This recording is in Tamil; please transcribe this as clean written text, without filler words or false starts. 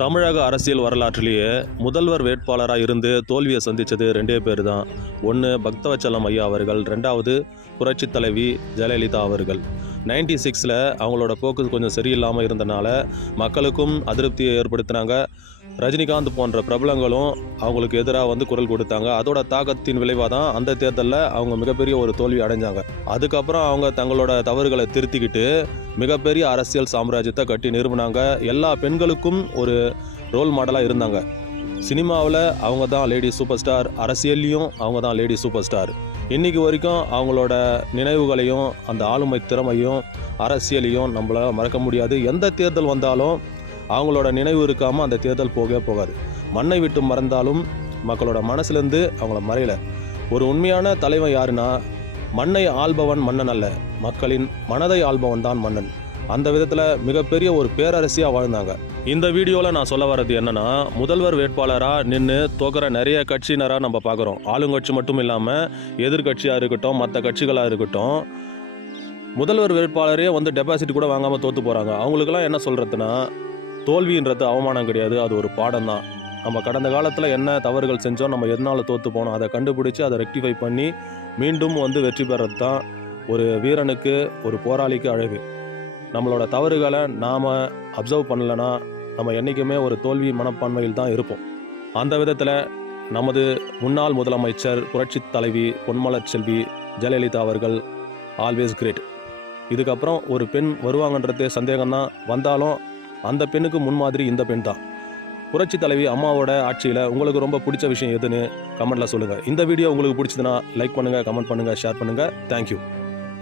தமிழக அரசியல் வரலாற்றிலேயே முதல்வர் வேட்பாளராக இருந்து தோல்வியை சந்தித்தது ரெண்டே பேர் தான். ஒன்று பக்தவச்சலம் ஐயா அவர்கள், ரெண்டாவது புரட்சித் தலைவி ஜெயலலிதா அவர்கள். 96ல் அவங்களோட போக்கு கொஞ்சம் சரியில்லாமல் இருந்தனால மக்களுக்கும் அதிருப்தியை ஏற்படுத்தினாங்க. ரஜினிகாந்த் போன்ற பிரபலங்களும் அவங்களுக்கு எதிராக குரல் கொடுத்தாங்க. அதோட தாக்கத்தின் விளைவாக தான் அந்த தேர்தலில் அவங்க மிகப்பெரிய ஒரு தோல்வி அடைஞ்சாங்க. அதுக்கப்புறம் அவங்க தங்களோட தவறுகளை திருத்திக்கிட்டு மிகப்பெரிய அரசியல் சாம்ராஜ்யத்தை கட்டி நிறுவனாங்க. எல்லா பெண்களுக்கும் ஒரு ரோல் மாடலாக இருந்தாங்க. சினிமாவில் அவங்க தான் லேடி சூப்பர் ஸ்டார், அரசியல்லையும் அவங்க தான் லேடி சூப்பர் ஸ்டார். இன்றைக்கி வரைக்கும் அவங்களோட நினைவுகளையும் அந்த ஆளுமை திறமையும் அரசியலையும் நம்மளால் மறக்க முடியாது. எந்த தேர்தல் வந்தாலும் அவங்களோட நினைவு இருக்காமல் அந்த தேர்தல் போகாது. மண்ணை விட்டு மறந்தாலும் மக்களோட மனசுலேருந்து அவங்கள மறையலை. ஒரு உண்மையான தலைவன் யாருன்னா, மண்ணை ஆள்பவன் மன்னன் அல்ல, மக்களின் மனதை ஆள்பவன் தான் மன்னன். அந்த விதத்தில் மிகப்பெரிய ஒரு பேரரசியாக வாழ்ந்தாங்க. இந்த வீடியோவில் நான் சொல்ல வர்றது என்னென்னா, முதல்வர் வேட்பாளராக நின்று தோக்கிற நிறைய கட்சியினராக நம்ம பார்க்குறோம். ஆளுங்கட்சி மட்டும் இல்லாமல் எதிர்கட்சியாக இருக்கட்டும், மற்ற கட்சிகளாக இருக்கட்டும், முதல்வர் வேட்பாளரே டெபாசிட் கூட வாங்காமல் தோற்று போகிறாங்க. அவங்களுக்கெல்லாம் என்ன சொல்கிறதுனா, தோல்வின்றது அவமானம் கிடையாது, அது ஒரு பாடம் தான். நம்ம கடந்த காலத்தில் என்ன தவறுகள் செஞ்சோம், நம்ம எதனால் தோற்று போனோம், அதை கண்டுபிடிச்சி அதை ரெக்டிஃபை பண்ணி மீண்டும் வெற்றி பெறது தான் ஒரு வீரனுக்கு, ஒரு போராளிக்கு அழகு. நம்மளோட தவறுகளை நாம் அப்சர்வ் பண்ணலைன்னா நம்ம என்றைக்குமே ஒரு தோல்வி மனப்பான்மையில் தான் இருப்போம். அந்த விதத்தில் நமது முன்னாள் முதலமைச்சர் புரட்சித் தலைவி பொன்மலர் செல்வி ஜெயலலிதா அவர்கள் ஆல்வேஸ் கிரேட். இதுக்கப்புறம் ஒரு பெண் வருவாங்கன்றதே சந்தேகம்தான். வந்தாலும் அந்த பெண்ணுக்கு முன்மாதிரி இந்த பெண் தான். புரட்சி தலைவி அம்மாவோட ஆட்சியில் உங்களுக்கு ரொம்ப பிடிச்ச விஷயம் எதுன்னு கமெண்ட்டில் சொல்லுங்கள். இந்த வீடியோ உங்களுக்கு பிடிச்சதுன்னா லைக் பண்ணுங்கள், கமெண்ட் பண்ணுங்கள், ஷேர் பண்ணுங்கள். தேங்க்யூ.